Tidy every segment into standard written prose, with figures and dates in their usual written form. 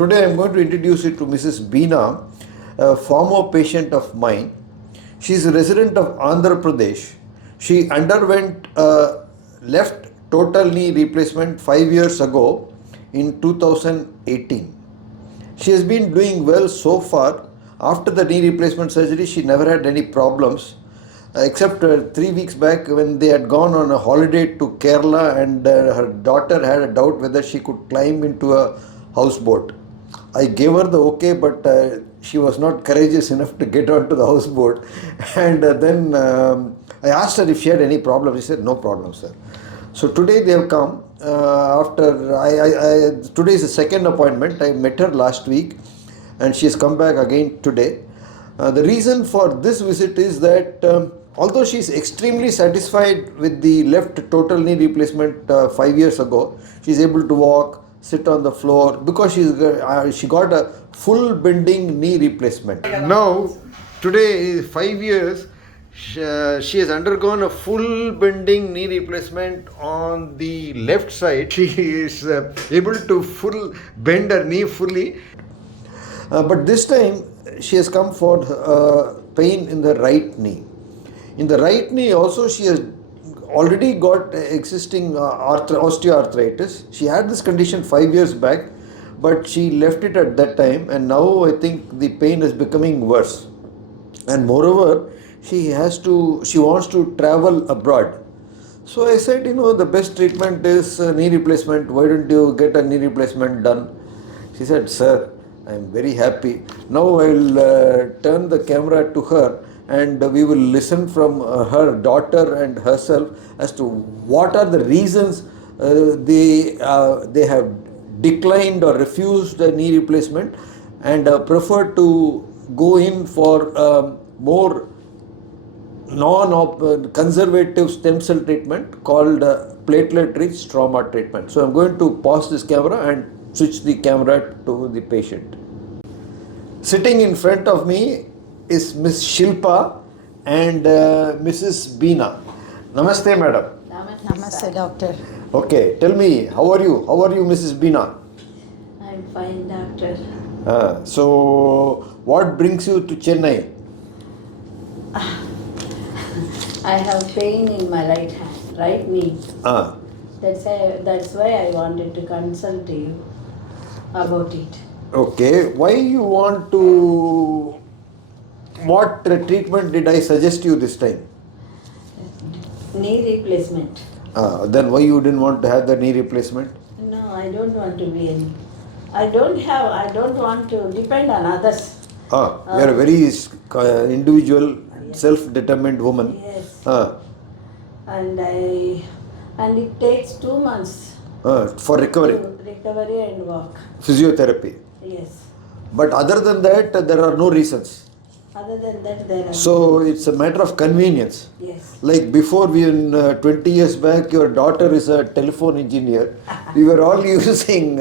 Today I am going to introduce you to Mrs. Beena, a former patient of mine. She is a resident of Andhra Pradesh. She underwent a left total knee replacement 5 years ago in 2018. She has been doing well so far. After the knee replacement surgery, she never had any problems except 3 weeks back when they had gone on a holiday to Kerala and her daughter had a doubt whether she could climb into a houseboat. I gave her the okay, but she was not courageous enough to get onto the houseboat. And then I asked her if she had any problems. She said, no problem, sir. So today they have come. Today is the second appointment. I met her last week and she has come back again today. The reason for this visit is that although she is extremely satisfied with the left total knee replacement 5 years ago, she is able to walk, sit on the floor because she got a full bending knee replacement. Now, today is 5 years. She has undergone a full bending knee replacement on the left side. She is able to full bend her knee fully. But this time she has come for pain in the right knee. In the right knee also she has already got existing osteoarthritis. She had this condition 5 years back, but she left it at that time, and now I think the pain is becoming worse. And moreover, she wants to travel abroad. So I said, the best treatment is knee replacement. Why don't you get a knee replacement done? She said, sir, I am very happy. Now I will turn the camera to her and we will listen from her daughter and herself as to what are the reasons they have declined or refused the knee replacement and prefer to go in for more non-conservative stem cell treatment called platelet-rich stroma treatment. So I'm going to pause this camera and switch the camera to the patient. Sitting in front of me is Miss Shilpa and Mrs. Beena. Namaste, madam. Namaste, doctor. Okay, tell me, how are you? How are you, Mrs. Beena? I'm fine, doctor. So, what brings you to Chennai? I have pain in my right hand, right knee. That's why I wanted to consult you about it. Okay, why you want to... What treatment did I suggest you this time? Knee replacement. Then why you didn't want to have the knee replacement? No, I don't want to be any. I don't want to depend on others. You are a very individual, self-determined woman. Yes. And it takes 2 months. For recovery. Recovery and work. Physiotherapy. Yes. But other than that, there are no reasons. Other than that, there are. So it's a matter of convenience. Yes. Like before, 20 years back, your daughter is a telephone engineer. We were all using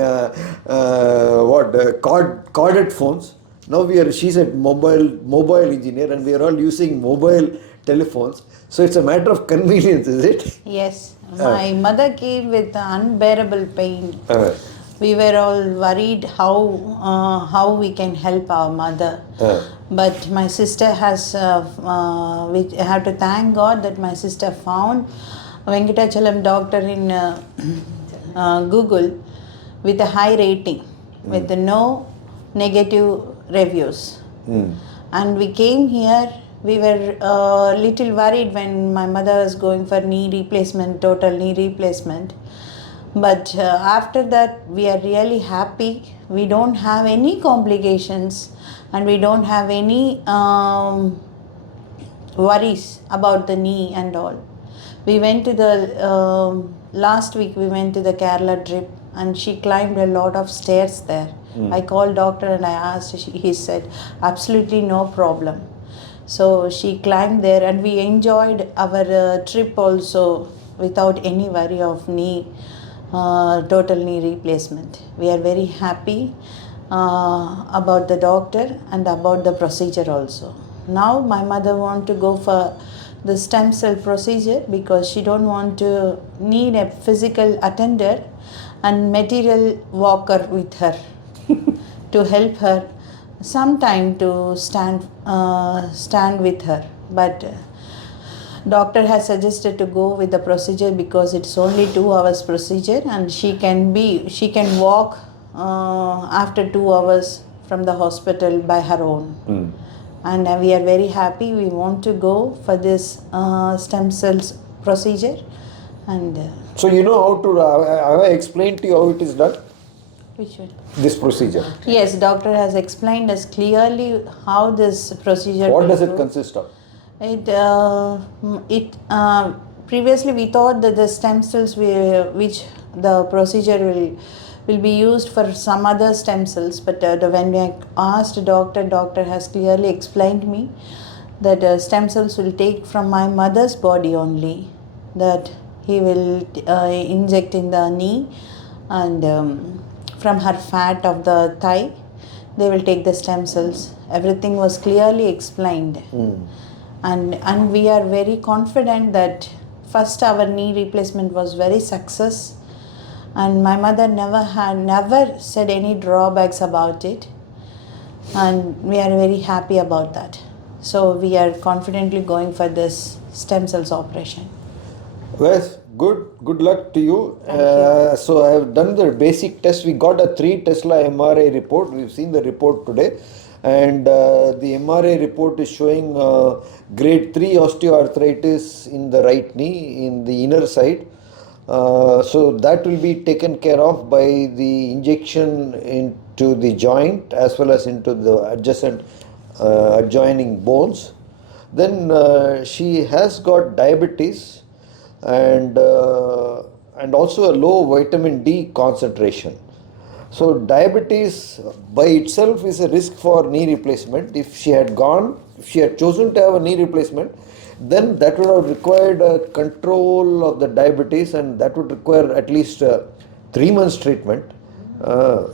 corded phones. Now she's a mobile engineer, and we are all using mobile telephones. So it's a matter of convenience, is it? Yes. My mother came with unbearable pain. We were all worried how we can help our mother. But my sister has, we have to thank God that my sister found Venkatachalam doctor in Google with a high rating, with no negative reviews. And we came here. We were a little worried when my mother was going for knee replacement, total knee replacement. But after that, we are really happy. We don't have any complications and we don't have any worries about the knee and all. We went to the, last week we went to the Kerala trip and she climbed a lot of stairs there. I called doctor and I asked, he said, absolutely no problem. So she climbed there and we enjoyed our trip also without any worry of knee, total knee replacement. We are very happy about the doctor and about the procedure also. Now my mother want to go for the stem cell procedure because she don't want to need a physical attender and material walker with her. to help her some time to stand with her. But doctor has suggested to go with the procedure because it's only 2 hours procedure, and she can walk after 2 hours from the hospital by her own. And we are very happy. We want to go for this stem cells procedure. And So you know how to, have I explained to you how it is done? which one? This procedure. Yes, doctor has explained us clearly how this procedure. What will does it go. consist of? Previously we thought that the stem cells which the procedure will be used for some other stem cells, but when we asked doctor has clearly explained me that stem cells will take from my mother's body only, that he will inject in the knee, and from her fat of the thigh they will take the stem cells. Everything was clearly explained. And we are very confident that first our knee replacement was very success, and my mother never said any drawbacks about it, and we are very happy about that. So we are confidently going for this stem cells operation. Well, good luck to you. Thank you. So I have done the basic test. We got a 3 Tesla MRI report. We've seen the report today, and the MRI report is showing grade 3 osteoarthritis in the right knee in the inner side. So that will be taken care of by the injection into the joint as well as into the adjoining bones. Then she has got diabetes and also a low vitamin D concentration. So diabetes by itself is a risk for knee replacement. If she had chosen to have a knee replacement, then that would have required a control of the diabetes, and that would require at least 3 months treatment.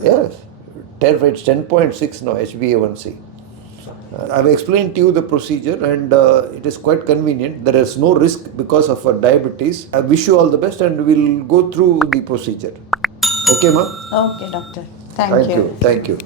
Yes, it's 10.6 now, HbA1c. I've explained to you the procedure, and it is quite convenient. There is no risk because of her diabetes. I wish you all the best, and we'll go through the procedure. Okay, ma'am? Okay, doctor. Thank you. Thank you.